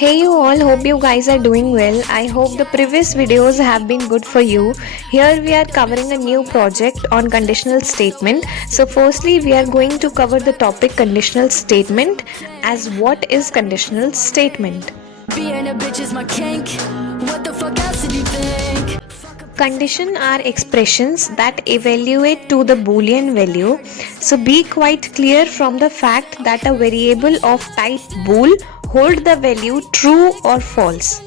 Hey you all, hope you guys are doing well. I hope the previous videos have been good for you. Here we are covering a new project on conditional statement. So firstly we are going to cover the topic conditional statement as what is conditional statement. Being a bitch is my kink. What the fuck else did you think? Condition are expressions that evaluate to the boolean value. So be quite clear from the fact that a variable of type bool hold the value true or false.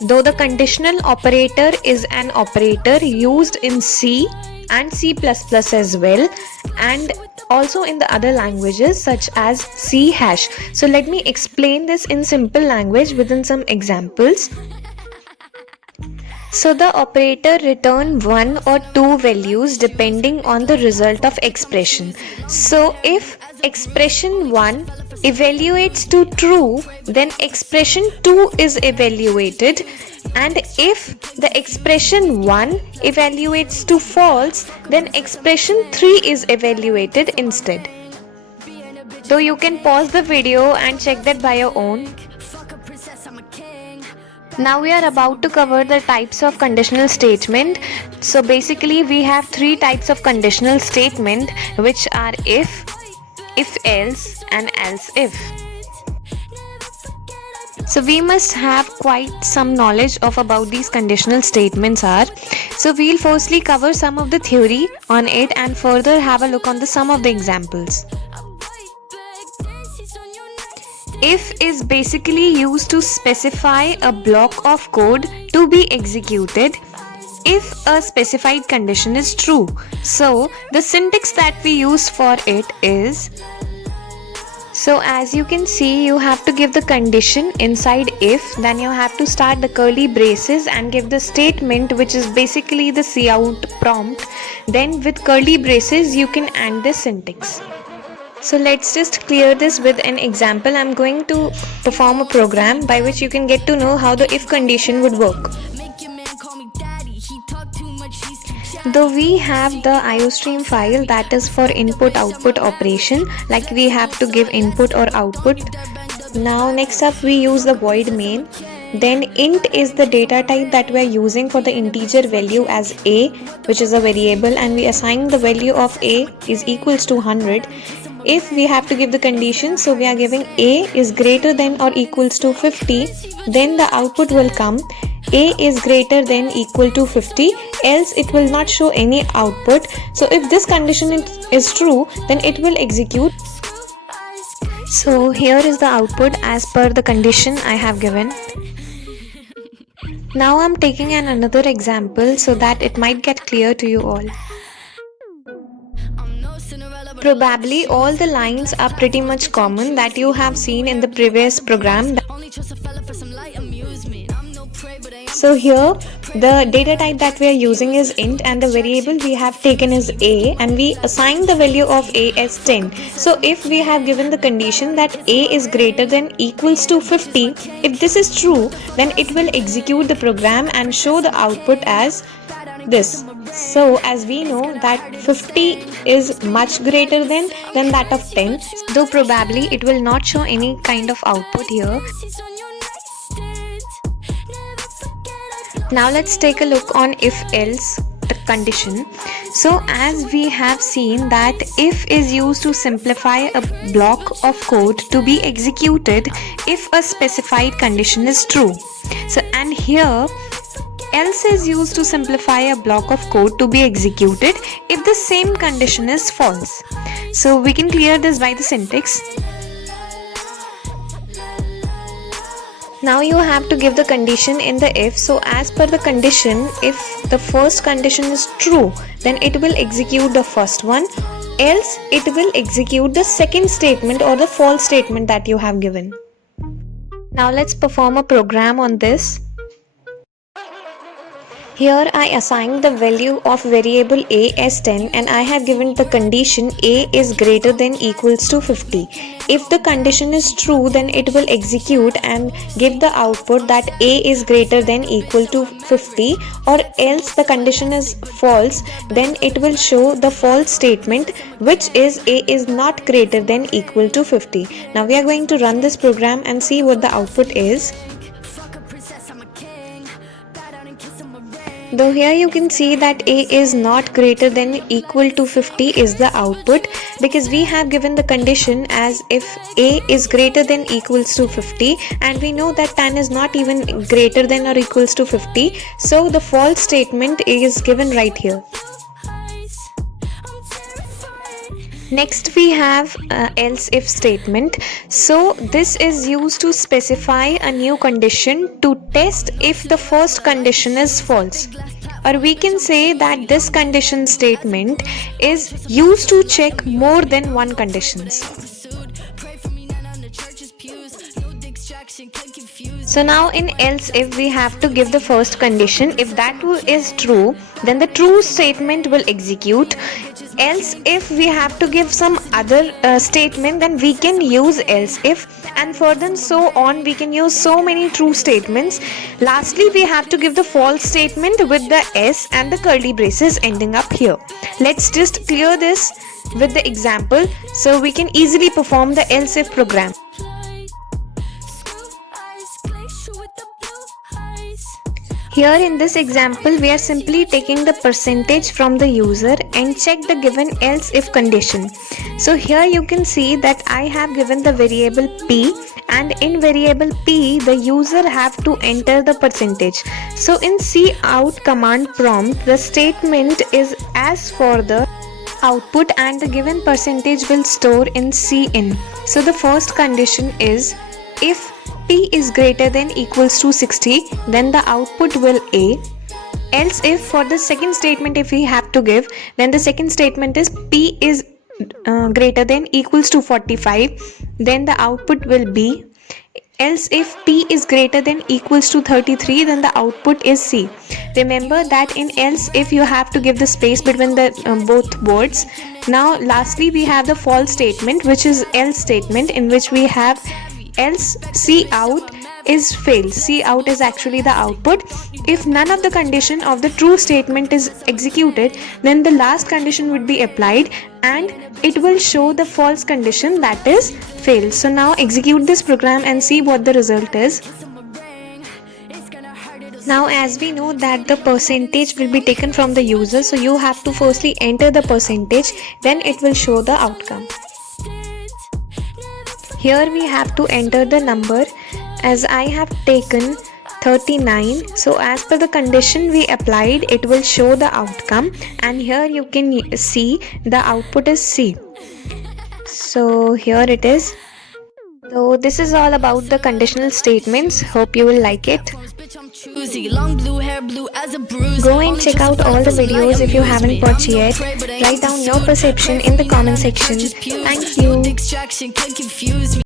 Though the conditional operator is an operator used in C and C++ as well, and also in the other languages such as C hash. So let me explain this in simple language within some examples. So the operator return one or two values depending on the result of expression. So if expression 1 evaluates to true, then expression 2 is evaluated, and if the expression 1 evaluates to false, then expression 3 is evaluated instead. So you can pause the video and check that by your own. Fuck a princess, I'm a king. Now we are about to cover the types of conditional statement. So basically we have three types of conditional statement, which are if else and else if. So we must have quite some knowledge of about these conditional statements are. So we'll firstly cover some of the theory on it and further have a look on the some of the examples. If is basically used to specify a block of code to be executed if a specified condition is true. So the syntax that we use for it is, so as you can see, you have to give the condition inside if, then you have to start the curly braces and give the statement, which is basically the cout prompt. Then with curly braces you can add the syntax. So let's just clear this with an example. I'm going to perform a program by which you can get to know how the if condition would work. Make your man call me daddy. He talk too much, he's too chatty. Though we have the IOStream file that is for input output operation, like we have to give input or output. Now next up we use the void main. Then int is the data type that we are using for the integer value as a, which is a variable, and we assign the value of a is equals to 100. If we have to give the condition, so we are giving a is greater than or equals to 50, then the output will come a is greater than equal to 50, else it will not show any output. So if this condition is true, then it will execute. So here is the output as per the condition I have given. Now I'm taking another example so that it might get clear to you all. I'm no Cinderella, but Probably all the lines are pretty much common that you have seen in the previous program. only trust a fella for some light amusement. I'm no prey, but I ain't So here the data type that we are using is int, and the variable we have taken is a, and we assign the value of a as 10. So if we have given the condition that a is greater than equals to 50, if this is true, then it will execute the program and show the output as this. So as we know that 50 is much greater than that of 10, though probably it will not show any kind of output here. She's on your nightstand. Never forget I Now let's take a look on if else the condition. So as we have seen that if is used to simplify a block of code to be executed if a specified condition is true. So and here else is used to simplify a block of code to be executed if the same condition is false. So we can clear this by the syntax. Now you have to give the condition in the if. So as per the condition, if the first condition is true, then it will execute the first one, else it will execute the second statement or the false statement that you have given. Now let's perform a program on this. Here I assigned the value of variable a as 10 and I have given the condition a is greater than equals to 50. If the condition is true, then it will execute and give the output that a is greater than equal to 50, or else the condition is false, then it will show the false statement, which is a is not greater than equal to 50. Now we are going to run this program and see what the output is. Fuck a princess, I'm a king. Bow down and kiss him a ring. Though here you can see that a is not greater than equal to 50 is the output, because we have given the condition as if a is greater than equals to 50, and we know that 10 is not even greater than or equals to 50, so the false statement is given right here. I'm terrified. Next we have else if statement. So this is used to specify a new condition to test if the first condition is false. Or we can say that this condition statement is used to check more than one conditions. Pursued. Pray for me, not on the church's pews. No distraction can confuse. So now in else if we have to give the first condition. If that is true, then the true statement will execute. Else if we have to give some other statement, then we can use else if, and further so on we can use so many true statements. Lastly we have to give the false statement with the s and the curly braces ending up here. Let's just clear this with the example so we can easily perform the else if program. Screw eyes, glacier with the blue eyes. Here in this example, we are simply taking the percentage from the user and check the given else if condition. So here you can see that I have given the variable p, and in variable p the user have to enter the percentage. So in cout command prompt, the statement is as for the output and the given percentage will store in cin. So the first condition is if p is greater than equals to 60, then the output will a. Else if for the second statement if we have to give, then the second statement is p is greater than equals to 45, then the output will b. Else if p is greater than equals to 33, then the output is c. Remember that in else if you have to give the space between the both words. Now lastly we have the false statement, which is else statement, in which we have else cout is fail. Cout is actually the output. If none of the condition of the true statement is executed, then the last condition would be applied and it will show the false condition, that is fail. So now execute this program and see what the result is. It's gonna hurt, it'll Now as we know that the percentage will be taken from the user, so you have to firstly enter the percentage, then it will show the outcome. Here we have to enter the number, as I have taken 39. So as per the condition we applied, it will show the outcome, and here you can see the output is C. So here it is. So this is all about the conditional statements. Hope you will like it. bitch, I'm choosy. Long blue hair, blue as a bruise. Go and Only check trust out all the feel like videos if you haven't amuse me. watched I'm no yet. prey, but I ain't Write down your pursued. perception Pray in for the me, comment not on the section. church's pews. Thank No you. distraction can confuse me.